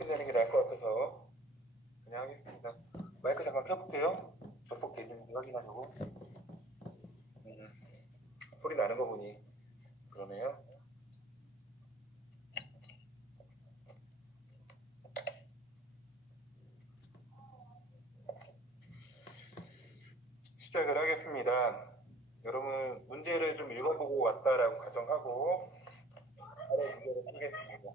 끝내는 게 나을 것 같아서 그냥 하겠습니다. 마이크 잠깐 켜볼게요. 접속되는지 확인하려고. 소리 나는 거 보니 그러네요. 시작을 하겠습니다. 여러분 문제를 좀 읽어보고 왔다라고 가정하고 바로 문제를 풀겠습니다.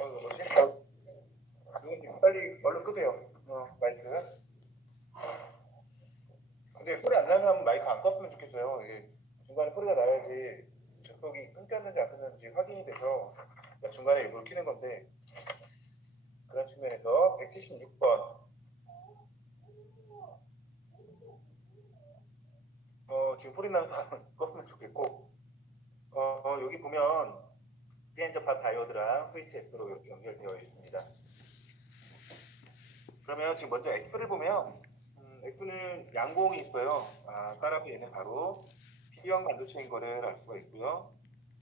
뭐지? 누구님 빨리 얼른 끄세요. 마이크. 근데 소리 안 나는 사람은 마이크 안 껐으면 좋겠어요. 이게 중간에 소리가 나야지 접속이 끊겼는지 안 끊겼는지 확인이 돼서 중간에 일부러 키는 건데, 그런 측면에서 176번 지금 소리 나는 사람은 껐으면 좋겠고, 여기 보면 P엔저파 다이오드랑 스위치 X로 이렇게 연결되어 있습니다. 그러면 지금 먼저 X를 보면 X는 양공이 있어요. 따라서 얘는 바로 P형 반도체인 거를 알 수가 있고요.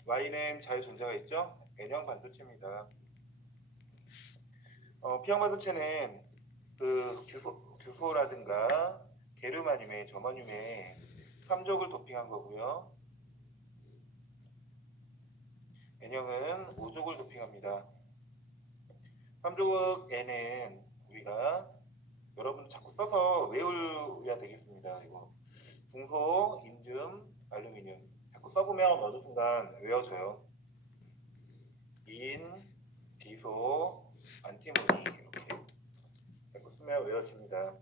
Y는 자유전자가 있죠. N형 반도체입니다. P형 반도체는 그 규소라든가 게르마늄에 저마늄에 3족을 도핑한 거고요. N형은 5족을 도핑합니다. 3족 N은 우리가 여러분 자꾸 써서 외워야 되겠습니다. 이거 중소, 인듐, 알루미늄 자꾸 써보면 어느 순간 외워져요. 인, 비소, 안티모니 이렇게 자꾸 쓰면 외워집니다.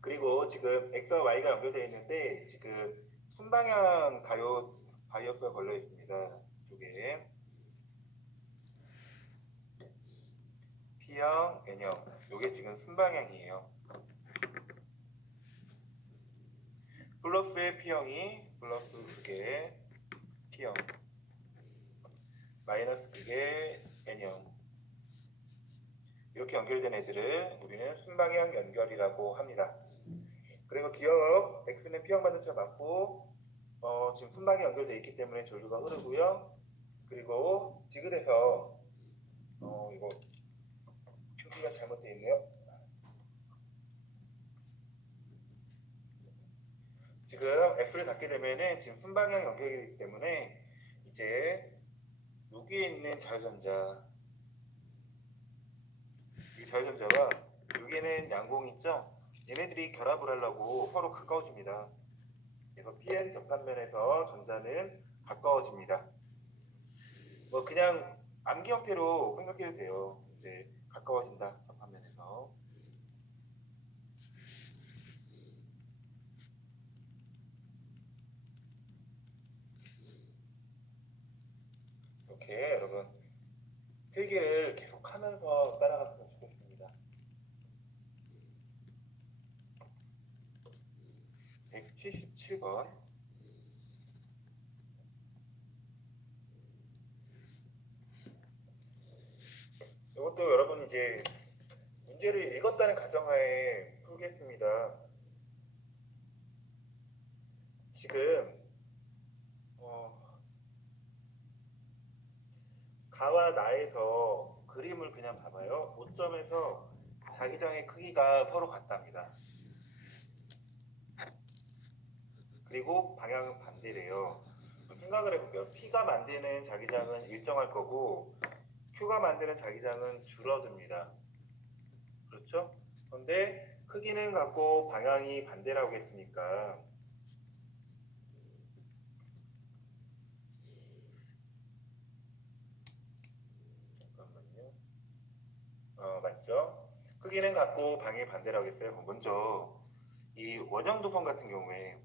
그리고 지금 X와 Y가 연결되어 있는데 지금 순방향 바이오스가 걸려 있습니다. 이쪽에 P형, N형 이게 지금 순방향이에요. 플러스의 P형이 플러스 그게 P형, 마이너스 그게 N형, 이렇게 연결된 애들을 우리는 순방향 연결이라고 합니다. 그리고 기억 X는 P형 반도체가 맞고 지금 순방향 연결되어 있기 때문에 전류가 흐르고요. 그리고 디귿에서 이거 표기가 잘못되어 있네요. 지금 X를 닫게 되면은 지금 순방향 연결이기 때문에 이제 여기에 있는 자유전자, 이 자유전자와 여기에는 양공 있죠? 얘네들이 결합을 하려고 서로 가까워집니다. 그래서 PN 접합면에서 전자는 가까워집니다. 뭐 그냥 암기 형태로 생각해도 돼요. 이제 가까워진다 접합면에서. 이렇게 여러분 필기를 계속 하면서 따라갔으면 좋겠습니다. 177번. 이것도 여러분 이제 문제를 읽었다는 가정하에 풀겠습니다. 지금 가와 나에서 그림을 그냥 봐봐요. 5점에서 자기장의 크기가 서로 같답니다. 그리고 방향은 반대래요. 생각을 해볼게요. P가 만드는 자기장은 일정할 거고 Q가 만드는 자기장은 줄어듭니다. 그렇죠? 그런데 크기는 같고 방향이 반대라고 했으니까 잠깐만요. 맞죠? 크기는 같고 방향이 반대라고 했어요. 그럼 먼저 이 원형도성 같은 경우에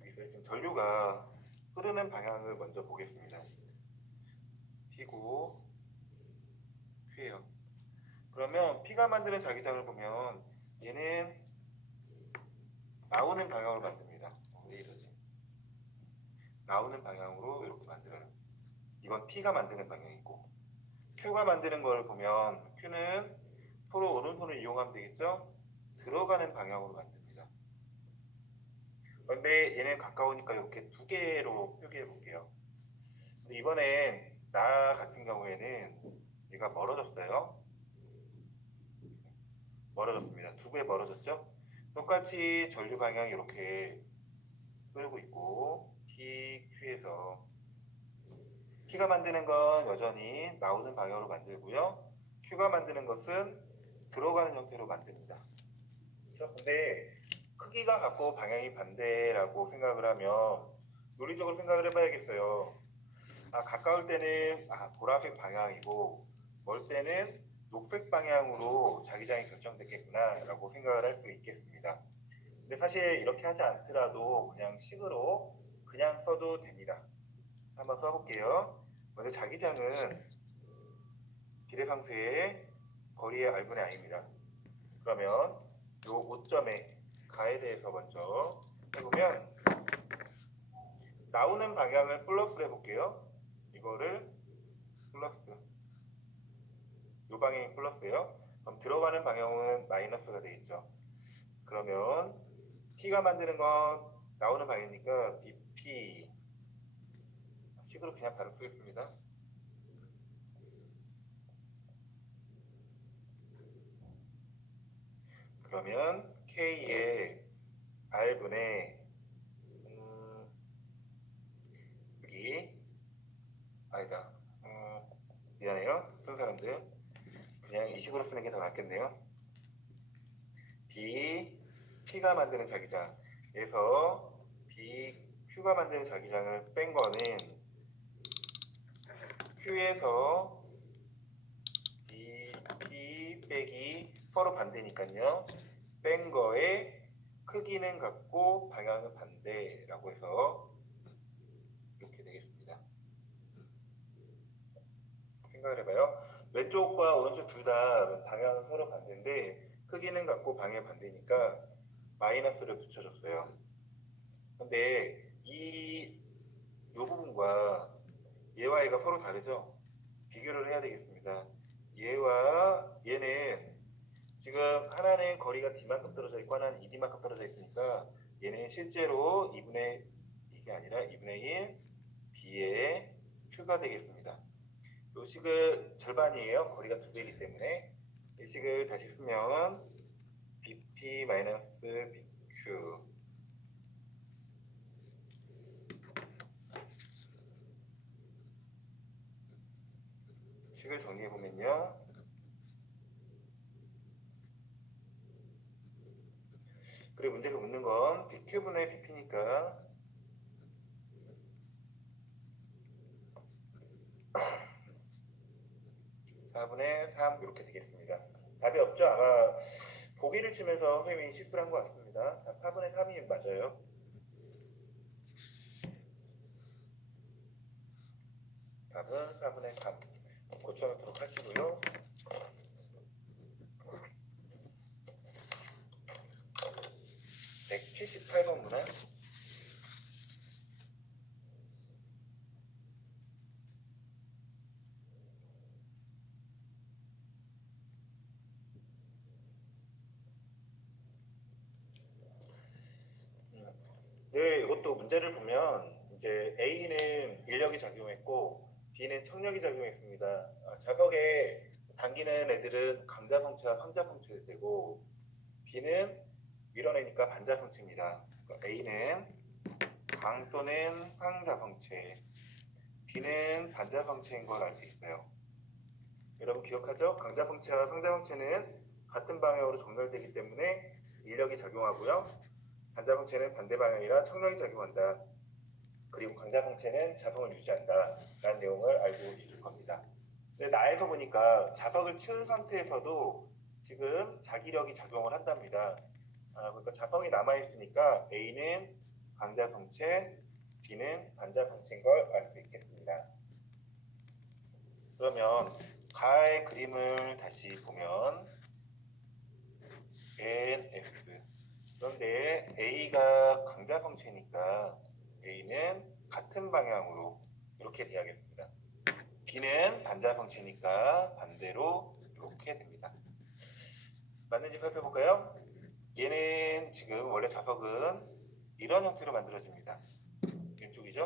지금 전류가 흐르는 방향을 먼저 보겠습니다. P고 Q예요. 그러면 P가 만드는 자기장을 보면 얘는 나오는 방향으로 만듭니다. 왜 이러지? 나오는 방향으로 이렇게 만들어요. 이건 P가 만드는 방향이고, Q가 만드는 걸 보면 Q는 서로 오른손을 이용하면 되겠죠? 들어가는 방향으로 만듭니다. 그런데 얘는 가까우니까 이렇게 두 개로 표기해 볼게요. 근데 이번엔 나 같은 경우에는 얘가 멀어졌어요. 멀어졌습니다. 두 배 멀어졌죠? 똑같이 전류 방향이 이렇게 흐르고 있고 PQ에서 T가 만드는 건 여전히 나오는 방향으로 만들고요. Q가 만드는 것은 들어가는 형태로 만듭니다. 그렇죠? 근데 크기가 같고 방향이 반대라고 생각을 하면 논리적으로 생각을 해봐야겠어요. 가까울 때는 보라색 방향이고 멀 때는 녹색 방향으로 자기장이 결정됐겠구나 라고 생각을 할 수 있겠습니다. 근데 사실 이렇게 하지 않더라도 그냥 식으로 그냥 써도 됩니다. 한번 써볼게요. 먼저 자기장은 비례상수의 거리의 R분의 I입니다. 그러면 요 5점의 가에 대해서 먼저 해보면 나오는 방향을 플러스로 해볼게요. 이거를 플러스, 요 방향이 플러스예요. 그럼 들어가는 방향은 마이너스가 되겠죠. 그러면 T가 만드는 건 나오는 방향이니까 BP 식으로 그냥 바로 쓰겠습니다. 그러면 K의 R분의 여기 아니다. 미안해요. 쓴 사람들 그냥 이 식으로 쓰는 게 더 낫겠네요. P가 만드는 자기장에서 Q가 만드는 자기장을 뺀 거는 Q에서 P 빼기 서로 반대니까요. 뺀 거의 크기는 같고 방향은 반대라고 해서 이렇게 되겠습니다. 생각을 해봐요. 왼쪽과 오른쪽 둘 다 방향은 서로 반대인데 크기는 같고 방향 반대니까 마이너스를 붙여줬어요. 근데 이 부분과 얘와 얘가 서로 다르죠? 비교를 해야 되겠습니다. 얘와 얘는 지금 하나는 거리가 D만큼 떨어져 있고 하나는 2D만큼 떨어져 있으니까 얘는 실제로 2분의 이게 아니라 2분의 1 B의 Q가 되겠습니다. 이 식을 절반이에요. 거리가 두 배이기 때문에 이 식을 다시 쓰면 BP-BQ 식을 정리해보면요. 그리고 문제에서 묻는 건 BQ분의 BP니까 4분의 3 이렇게 되겠습니다. 답이 없죠? 아마 보기를 치면서 선생님이 실수를 한 것 같습니다. 4분의 3이 맞아요. 답은 4분의 3 고쳐놓도록 하시고요. 178번 문항 네, 이것도 문제를 보면 이제 A는 인력이 작용했고 B는 청력이 작용했습니다. 자석에 당기는 애들은 강자성체와 황자성체가 되고 B는 밀어내니까 반자성체입니다. 그러니까 A는 강 또는 황자성체, B는 반자성체인 걸 알 수 있어요. 여러분 기억하죠? 강자성체와 황자성체는 같은 방향으로 정렬되기 때문에 인력이 작용하고요. 반자성체는 반대 방향이라 청력이 작용한다. 그리고 강자성체는 자석을 유지한다. 라는 내용을 알고 있을 겁니다. 근데 나에서 보니까 자석을 치운 상태에서도 지금 자기력이 작용을 한답니다. 그러니까 자석이 남아있으니까 A는 강자성체, B는 반자성체인 걸 알 수 있겠습니다. 그러면 가의 그림을 다시 보면 NF 그런데 A가 강자성체니까 A는 같은 방향으로 이렇게 돼야겠습니다. B는 반자성체니까 반대로 이렇게 됩니다. 맞는지 살펴볼까요? 얘는 지금 원래 자석은 이런 형태로 만들어집니다. 왼쪽이죠?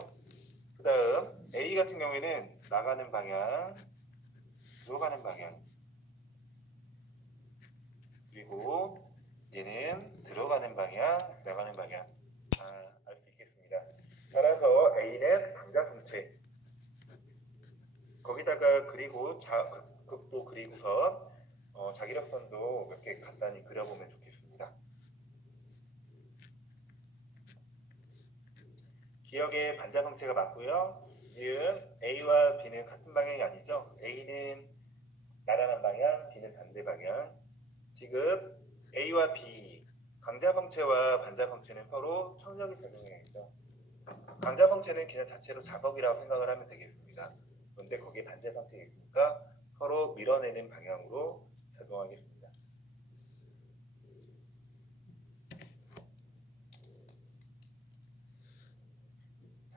그 다음 A 같은 경우에는 나가는 방향, 들어가는 방향, 그리고 얘는 들어가는 방향, 나가는 방향. 알 수 있겠습니다. 따라서 A는 방자성체, 거기다가 그리고 극도 그리고선 자기력선도 몇 개 간단히 그려보면 좋겠습니다. 기억에 반자성체가 맞고요. 이은 A와 B는 같은 방향이 아니죠. A는 나가는 방향, B는 반대 방향. 지금 A와 B, 강자성체와 반자성체는 서로 청력이 작용해야 있죠. 강자성체는 그냥 자체로 작업이라고 생각을 하면 되겠습니다. 그런데 거기에 반자성체가 있으니까 서로 밀어내는 방향으로 작용하겠습니다.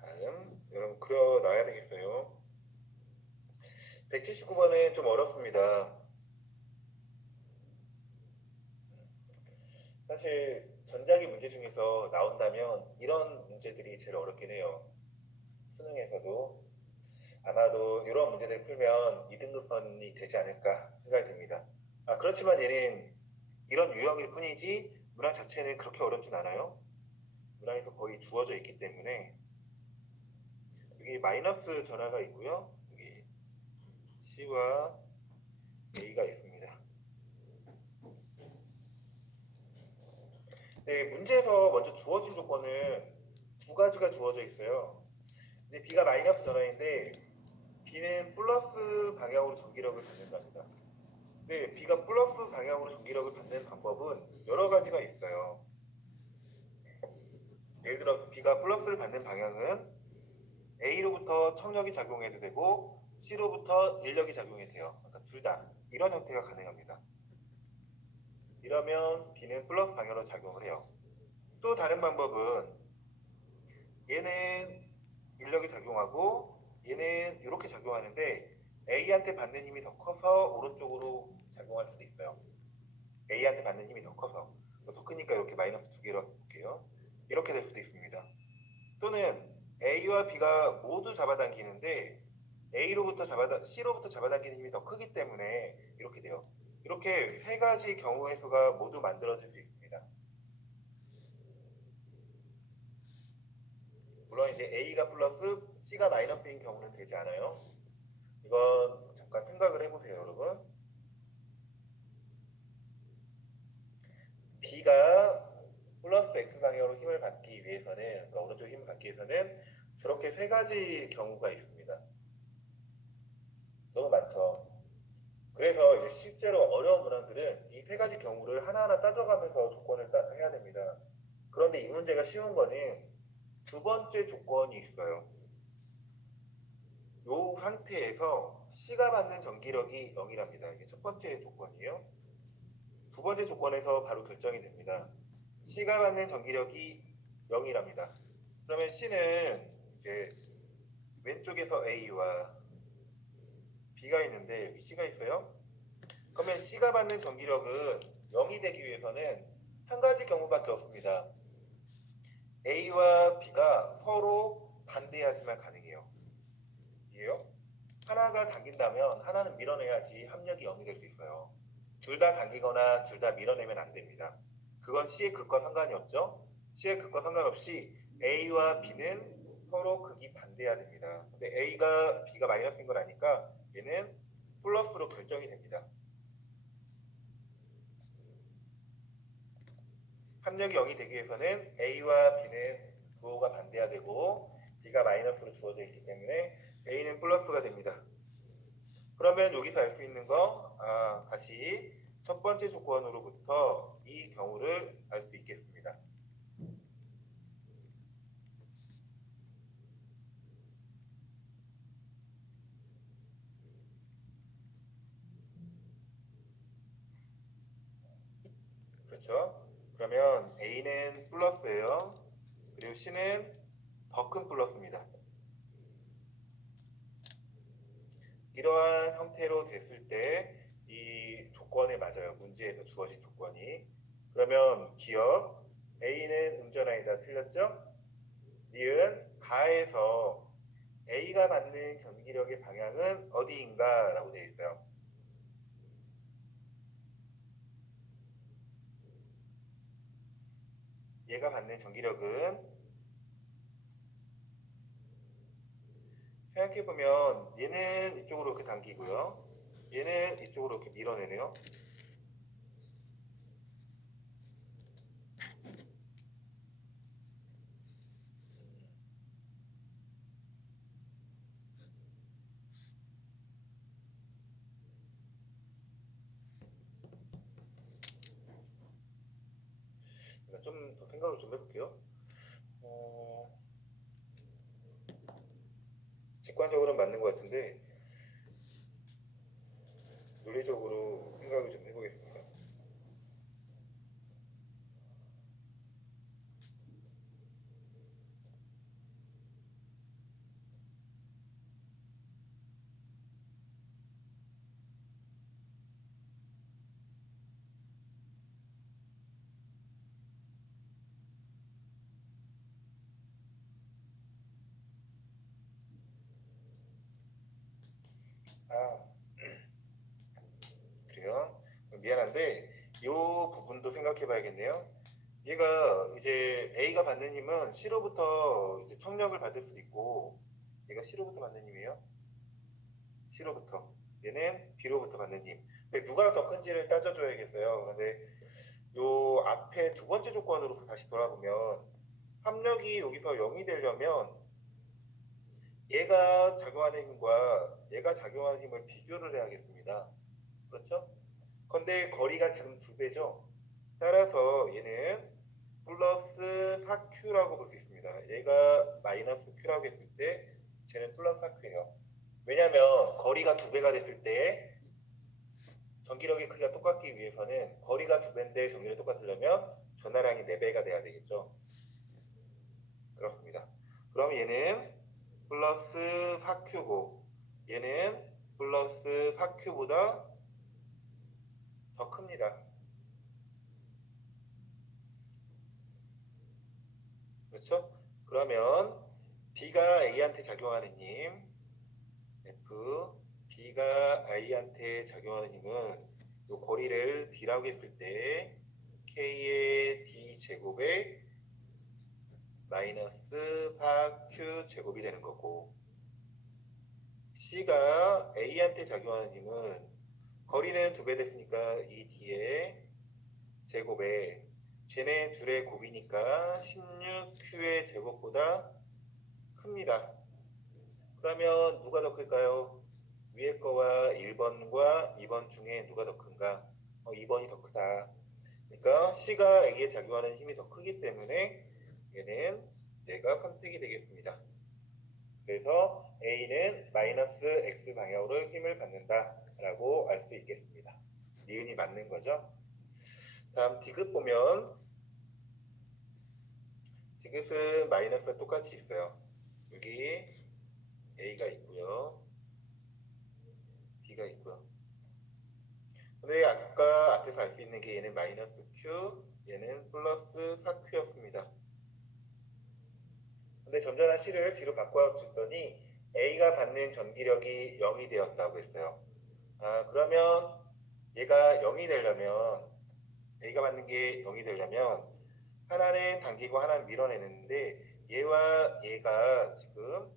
다음 여러분 그려놔야 되겠어요. 179번은 좀 어렵습니다. 사실 전자기 문제 중에서 나온다면 이런 문제들이 제일 어렵긴 해요. 수능에서도 아마도 이런 문제들 풀면 2등급선이 되지 않을까 생각이 듭니다. 그렇지만 얘는 이런 유형일 뿐이지 문항 자체는 그렇게 어렵진 않아요. 문항에서 거의 주어져 있기 때문에 여기 마이너스 전화가 있고요. 여기 C와 A가 있습니다. 네, 문제에서 먼저 주어진 조건은 두 가지가 주어져 있어요. 근데 B가 마이너스 전화인데 B는 플러스 방향으로 전기력을 받는답니다. 네, B가 플러스 방향으로 전기력을 받는 방법은 여러 가지가 있어요. 예를 들어서 B가 플러스를 받는 방향은 A로부터 청력이 작용해도 되고 C로부터 인력이 작용해도 돼요. 그러니까 둘 다 이런 형태가 가능합니다. 이러면 B는 플러스 방향으로 작용을 해요. 또 다른 방법은 얘는 인력이 작용하고 얘는 이렇게 작용하는데 A한테 받는 힘이 더 커서 오른쪽으로 작용할 수도 있어요. A한테 받는 힘이 더 커서 더 크니까 이렇게 마이너스 두 개로 볼게요. 이렇게 될 수도 있습니다. 또는 A와 B가 모두 잡아당기는데 C로부터 잡아당기는 힘이 더 크기 때문에 이렇게 돼요. 이렇게 세 가지 경우의 수가 모두 만들어질 수 있습니다. 물론 이제 A가 플러스 C가 마이너스인 경우는 되지 않아요. 이건 잠깐 생각을 해보세요, 여러분. B가 플러스 X방향으로 힘을 받기 위해서는, 그러니까 오른쪽 힘을 받기 위해서는 저렇게 세 가지 경우가 있습니다. 너무 많죠. 그래서 이제 실제로 어려운 문항들은 이 세 가지 경우를 하나하나 따져가면서 조건을 해야 됩니다. 그런데 이 문제가 쉬운 거는 두 번째 조건이 있어요. 이 상태에서 C가 받는 전기력이 0이랍니다. 이게 첫 번째 조건이에요. 두 번째 조건에서 바로 결정이 됩니다. C가 받는 전기력이 0이랍니다. 그러면 C는 이제 왼쪽에서 A와 B가 있는데 C가 있어요. 그러면 C가 받는 전기력은 0이 되기 위해서는 한 가지 경우밖에 없습니다. A와 B가 서로 반대하지만 가능해요. 이해요? 하나가 당긴다면 하나는 밀어내야지 합력이 0이 될 수 있어요. 둘 다 당기거나 둘 다 밀어내면 안 됩니다. 그건 C의 극과 상관이 없죠? C의 극과 상관없이 A와 B는 서로 극이 반대해야 됩니다. 근데 A가 B가 마이너스인 걸 아니까 얘는 플러스로 결정이 됩니다. 합력이 0이 되기 위해서는 A와 B는 부호가 반대해야 되고 B가 마이너스로 주어져 있기 때문에 A는 플러스가 됩니다. 그러면 여기서 알 수 있는 거 다시 첫 번째 조건으로부터 이 경우를 알 수 있겠습니다. 그렇죠? 그러면 A는 플러스예요. 그리고 C는 더 큰 플러스입니다. 이러한 형태로 됐을 때 이 조건에 맞아요. 문제에서 주어진 조건이. 그러면 기억 A는 음전하이다. 아닙니다. 틀렸죠? 니은 가에서 A가 받는 전기력의 방향은 어디인가? 라고 되어 있어요. 얘가 받는 전기력은 생각해보면 얘는 이쪽으로 이렇게 당기고요. 얘는 이쪽으로 이렇게 밀어내네요. 좀 더 생각을 좀 해볼게요. 직관적으로는 맞는 것 같은데 논리적으로 생각을 좀 해보겠습니다. 아, 그래요? 미안한데 이 부분도 생각해 봐야겠네요. 얘가 이제 A가 받는 힘은 C로부터 이제 청력을 받을 수도 있고 얘가 C로부터 받는 힘이에요. C로부터. 얘는 B로부터 받는 힘. 근데 누가 더 큰지를 따져줘야겠어요. 근데 요 앞에 두 번째 조건으로 다시 돌아보면 합력이 여기서 0이 되려면 얘가 작용하는 힘과 얘가 작용하는 힘을 비교를 해야겠습니다. 그렇죠? 근데 거리가 지금 2배죠. 따라서 얘는 플러스 4Q라고 볼 수 있습니다. 얘가 마이너스 Q라고 했을 때 쟤는 플러스 4Q예요. 왜냐하면 거리가 2배가 됐을 때 전기력의 크기가 똑같기 위해서는 거리가 2배인데 전기력이 똑같으려면 전하량이 4배가 돼야 되겠죠. 그렇습니다. 그럼 얘는 플러스 4Q고 얘는 플러스 4Q보다 더 큽니다. 그렇죠? 그러면 B가 A한테 작용하는 힘 F, B가 I한테 작용하는 힘은 이 거리를 D라고 했을 때 K의 D 제곱에 마이너스 4Q 제곱이 되는 거고 C가 A한테 작용하는 힘은 거리는 2배 됐으니까 이 D의 제곱에 쟤네 둘의 곱이니까 16Q의 제곱보다 큽니다. 그러면 누가 더 클까요? 위에 거와 1번과 2번 중에 누가 더 큰가? 2번이 더 크다. 그러니까 C가 A에 작용하는 힘이 더 크기 때문에 얘는 얘가 선택이 되겠습니다. 그래서 A는 마이너스 X 방향으로 힘을 받는다 라고 알 수 있겠습니다. 니은이 맞는 거죠. 다음 디귿 보면 디귿은 마이너스가 똑같이 있어요. 여기 A가 있고요. B가 있고요. 근데 아까 앞에서 알 수 있는 게 얘는 마이너스 Q, 얘는 플러스 4Q였습니다. 근데 점잖은 C를 뒤로 바꿔줬더니 A가 받는 전기력이 0이 되었다고 했어요. 그러면 얘가 0이 되려면 A가 받는 게 0이 되려면 하나는 당기고 하나는 밀어내는데 얘와 얘가 지금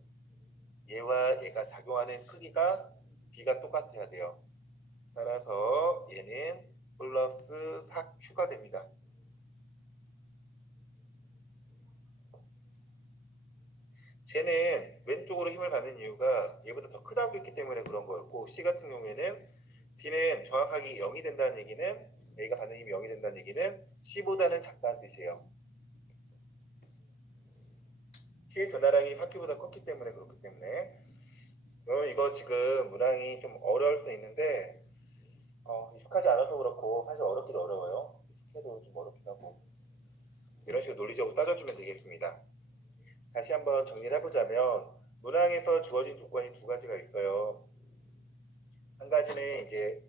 얘와 얘가 작용하는 크기가 B가 똑같아야 돼요. 따라서 얘는 플러스 4Q가 됩니다. 쟤는 왼쪽으로 힘을 받는 이유가 얘보다 더 크다고 했기 때문에 그런 거였고 C 같은 경우에는 B는 정확하게 0이 된다는 얘기는 A가 받는 힘이 0이 된다는 얘기는 C보다는 작다는 뜻이에요. C의 전하량이 4Q보다 컸기 때문에 그렇기 때문에 이거 지금 문항이 좀 어려울 수 있는데 익숙하지 않아서 그렇고 사실 어렵기도 어려워요. 익숙해도 좀 어렵기도 하고 이런 식으로 논리적으로 따져주면 되겠습니다. 다시 한번 정리를 해보자면 문항에서 주어진 조건이 두 가지가 있어요. 한 가지는 이제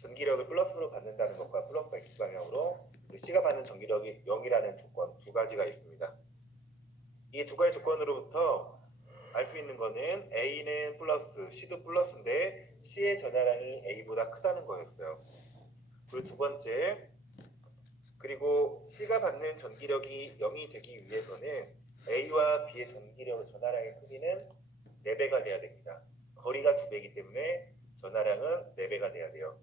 전기력을 플러스로 받는다는 것과 플러스 X 방향으로 C가 받는 전기력이 0이라는 조건 두 가지가 있습니다. 이 두 가지 조건으로부터 알 수 있는 거는 A는 플러스, C도 플러스인데 C의 전하량이 A보다 크다는 거였어요. 그리고 두 번째, 그리고 C가 받는 전기력이 0이 되기 위해서는 A와 B의 전하량의 크기는 4배가 돼야 됩니다. 거리가 2배이기 때문에 전하량은 4배가 돼야 돼요.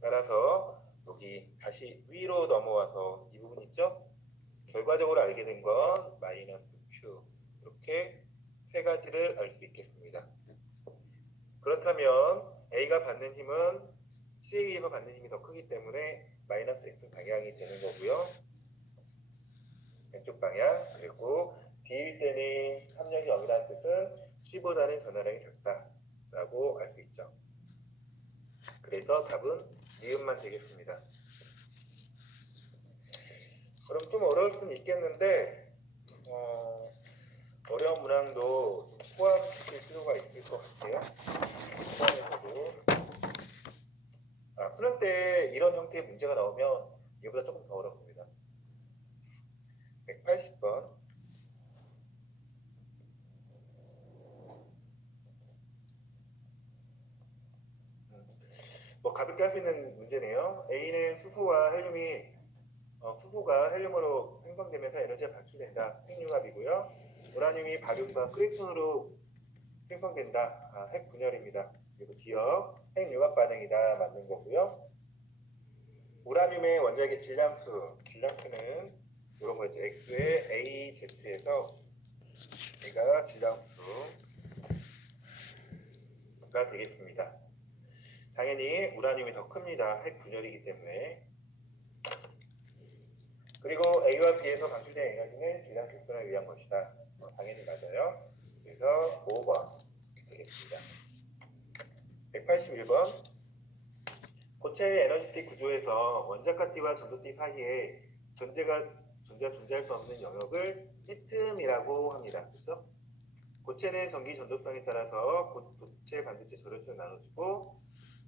따라서 여기 다시 위로 넘어와서 이 부분 있죠? 결과적으로 알게 된 건 마이너스 Q, 이렇게 세 가지를 알 수 있겠습니다. 그렇다면 A가 받는 힘은 C에 의해서 받는 힘이 더 크기 때문에 마이너스 X 방향이 되는 거고요. 왼쪽 방향. 그리고 D일 때는 합력이 0이라는 뜻은 C보다는 전하량이 작다라고 알 수 있죠. 그래서 답은 니은만 되겠습니다. 그럼 좀 어려울 수는 있겠는데 어려운 문항도 좀 포함시킬 필요가 있을 것 같아요. 수능에서도 수능 때 이런 형태의 문제가 나오면 이보다 조금 더 어렵습니다. 180번. 뭐 가볍게 할 수 있는 문제네요. A는 수소와 헬륨이 수소가 헬륨으로 생성되면서 에너지가 방출된다. 핵융합이고요. 우라늄이 바륨과 크립톤으로 생성된다. 핵분열입니다. 그리고 기억, 핵융합 반응이다. 맞는 거고요. 우라늄의 원자핵의 질량수는 이런 거죠. X의 AZ에서 A가 질량수가 되겠습니다. 당연히 우라늄이 더 큽니다. 핵분열이기 때문에. 그리고 A와 B에서 방출된 에너지는 질량 객선을 위한 것이다. 당연히 맞아요. 그래서 5번 되겠습니다. 181번. 고체의 에너지틱 구조에서 원자가 띠와 전도띠 사이에 존재가 존재할 수 없는 영역을 띠틈이라고 합니다. 그렇죠? 고체는 전기 전도성에 따라서 고체, 반도체, 저도체로 나눠지고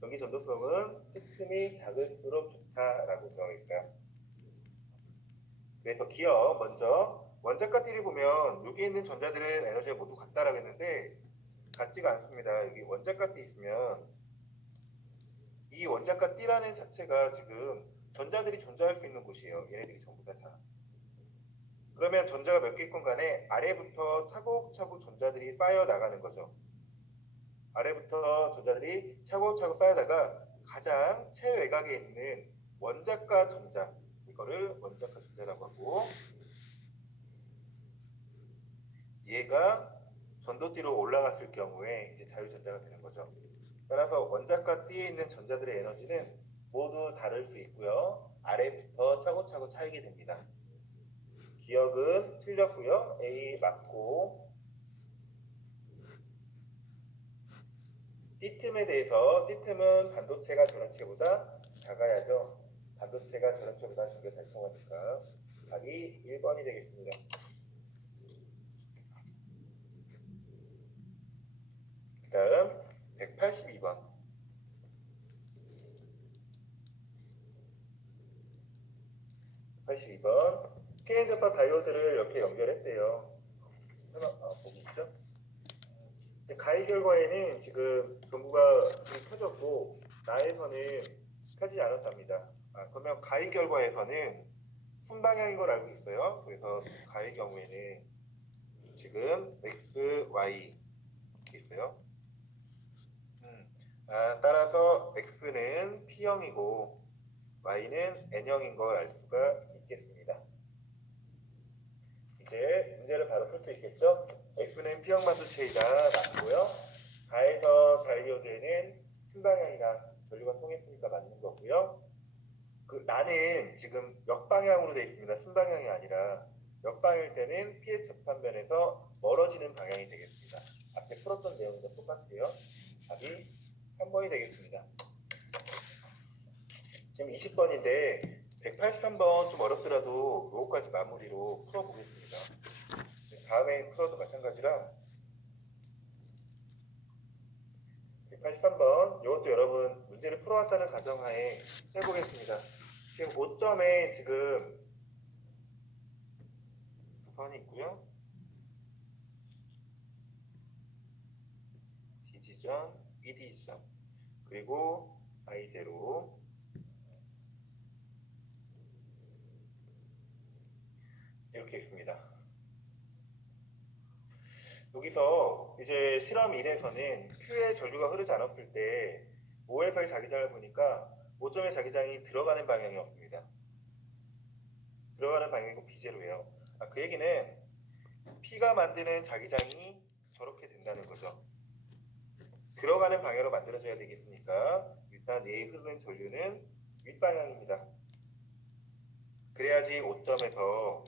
전기 전도성은 띠틈이 작을수록 좋다라고 되어 있어요. 그래서 기억 먼저 원자가 띠를 보면 여기 있는 전자들은 에너지가 모두 같다라고 했는데 같지가 않습니다. 여기 원자가 띠 있으면 이 원자가 띠라는 자체가 지금 전자들이 존재할 수 있는 곳이에요. 얘네들이 전부 다. 그러면 전자가 몇 개 있건 간에 아래부터 차곡차곡 전자들이 쌓여 나가는 거죠. 아래부터 전자들이 차곡차곡 쌓여다가 가장 최외곽에 있는 원자가 전자, 이거를 원자가 전자라고 하고, 얘가 전도띠로 올라갔을 경우에 이제 자유전자가 되는 거죠. 따라서 원자가 띠에 있는 전자들의 에너지는 모두 다를 수 있고요. 아래부터 차곡차곡 차이게 됩니다. 기억은 틀렸고요. A 맞고. D틈에 대해서 D틈은 반도체가 전원체보다 작아야죠. 반도체가 전원체보다 전개 잘 통하니까 답이 1번이 되겠습니다. 그 다음 182번. 82번. 스캔전파 다이오드를 이렇게 연결했대요. 보기 있죠? 가해 결과에는 지금 전구가 켜졌고 나에서는 켜지지 않았답니다. 그러면 가해 결과에서는 순방향인 걸 알고 있어요. 그래서 가해 경우에는 지금 X, Y 있어요. 따라서 X는 P형이고 Y는 N형인 걸 알 수가 있겠습니다. 이제 문제를 바로 풀 수 있겠죠? X는 P형 반도체이다 맞고요. 가에서 다이오드에는 순방향이다. 전류가 통했으니까 맞는 거고요. 나는 지금 역방향으로 되어 있습니다. 순방향이 아니라 역방일 때는 pH 접합면에서 멀어지는 방향이 되겠습니다. 앞에 풀었던 내용과 똑같아요. 답이 3번이 되겠습니다. 지금 20번인데 183번 좀 어렵더라도 요거까지 마무리로 풀어보겠습니다. 다음에 풀어도 마찬가지라 183번 이것도 여러분 문제를 풀어왔다는 가정하에 해보겠습니다. 지금 5점에 지금 두 번이 있고요. 지점, ED 지점, 그리고 I0 이렇게 있습니다. 여기서 이제 실험 1에서는 Q의 전류가 흐르지 않았을 때 5에서의 자기장을 보니까 5점의 자기장이 들어가는 방향이었습니다. 들어가는 방향이고 B제로예요. 그 얘기는 P가 만드는 자기장이 저렇게 된다는 거죠. 들어가는 방향으로 만들어져야 되겠으니까 일단 얘의 흐르는 전류는 윗방향입니다. 그래야지 5점에서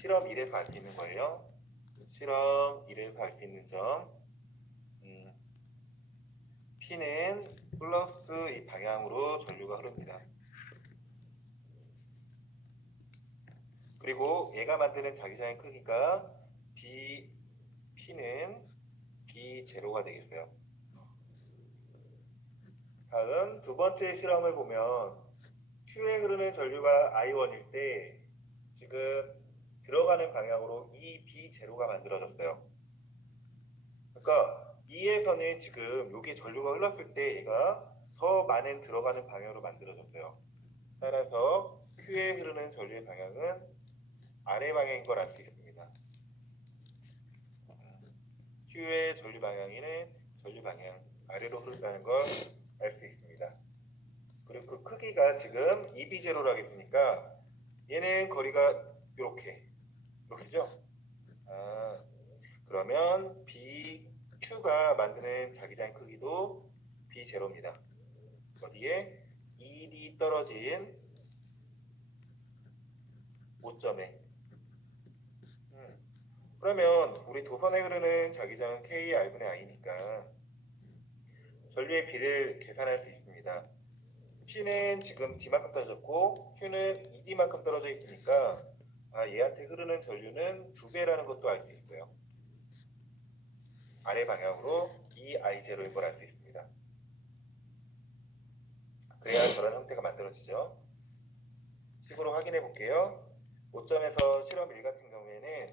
실험 1에서 알 수 있는 거예요. 실험 1에서 알 수 있는 점 P는 플러스 이 방향으로 전류가 흐릅니다. 그리고 얘가 만드는 자기장의 크기가 P는 B0가 되겠어요. 다음 두 번째 실험을 보면 Q에 흐르는 전류가 I1일 때 지금 들어가는 방향으로 이 B0가 만들어졌어요. 그러니까 2에서는 지금 여기 전류가 흘렀을 때 얘가 더 많은 들어가는 방향으로 만들어졌어요. 따라서 Q에 흐르는 전류의 방향은 아래 방향인 걸 알 수 있습니다. Q의 전류 방향에는 전류 방향 아래로 흐른다는 걸 알 수 있습니다. 그리고 그 크기가 지금 EB0라고 했으니까 얘는 거리가 이렇게죠? 그러면 BQ가 만드는 자기장 크기도 B0입니다. 어디에? ED 떨어진 5점에. 그러면 우리 도선에 흐르는 자기장은 KR분의 I니까 전류의 B를 계산할 수 있습니다. P는 지금 D만큼 떨어졌고 Q는 ED만큼 떨어져 있으니까 얘한테 흐르는 전류는 2배라는 것도 알 수 있어요. 아래 방향으로 EI0인 걸 알 수 있습니다. 그래야 저런 형태가 만들어지죠. 식으로 확인해 볼게요. 5점에서 실험 1 같은 경우에는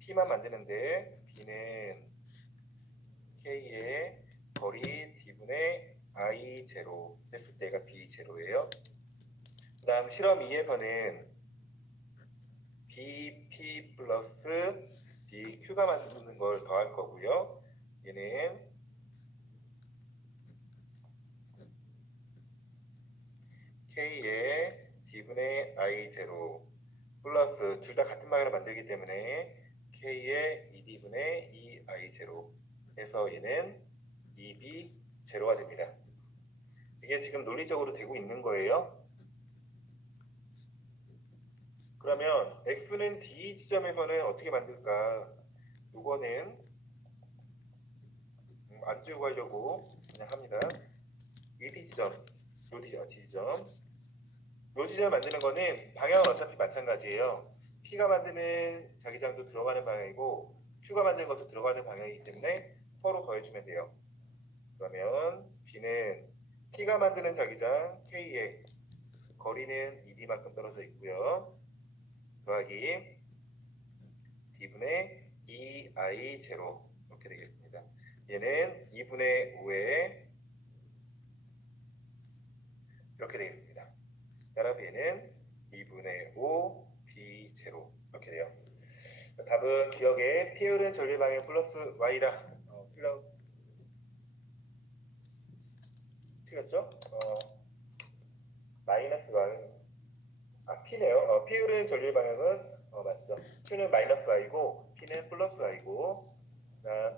P만 만드는데 B는 K의 거리 D분의 I0 했을 때가 B0예요. 그 다음 실험 2에서는 BP 플러스 BQ가 만드는 걸 더할 거고요. 얘는 K의 D분의 I0 플러스 둘 다 같은 방향으로 만들기 때문에 K의 ED분의 EI0 해서 얘는 EB0가 됩니다. 이게 지금 논리적으로 되고 있는 거예요. 그러면 X는 D 지점에서는 어떻게 만들까? 이거는 안 지우고 하려고 그냥 합니다. 이 D 지점, 요 D 지점. 요 지점 만드는 거는 방향은 어차피 마찬가지예요. P가 만드는 자기장도 들어가는 방향이고 Q가 만드는 것도 들어가는 방향이기 때문에 서로 더해주면 돼요. 그러면 B는 P가 만드는 자기장 K의 거리는 ED만큼 떨어져 있고요. 더하기 D분의 EI0 이렇게 되겠습니다. 얘는 2분의 5에 이렇게 되겠습니다. 따라서 얘는 2분의 5 B0 이렇게 돼요. 답은 기억에 P 흐른 전류 방향 플러스 Y다. 틀렸죠? 마이너스 Y. P네요. P 흐르는 전류 방향은 맞죠. Q는 마이너스 Y고 P는 플러스 Y고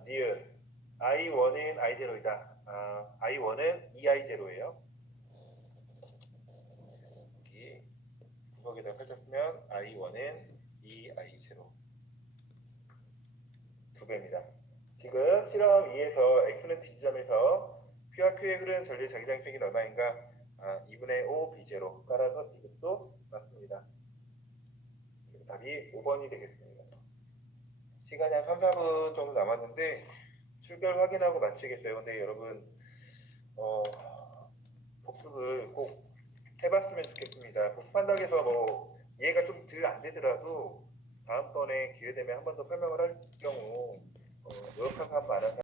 니은 I1은 I0이다. I1은 EI0예요. 여기 구석에다 펼쳤으면 I1은 EI0 2배입니다. 지금 실험 2에서 X는 D지점에서 P와 Q의 흐르는 전류의 자기장 수익이 얼마인가? 2분의 5 B0 따라서 이것도 맞습니다. 답이 5번이 되겠습니다. 시간이 한 3, 4분 정도 남았는데 출결 확인하고 마치겠어요. 근데 여러분 복습을 꼭 해봤으면 좋겠습니다. 복습한다고 해서 뭐 이해가 좀 덜 안 되더라도 다음번에 기회 되면 한 번 더 설명을 할 경우 노력한 사람 많아서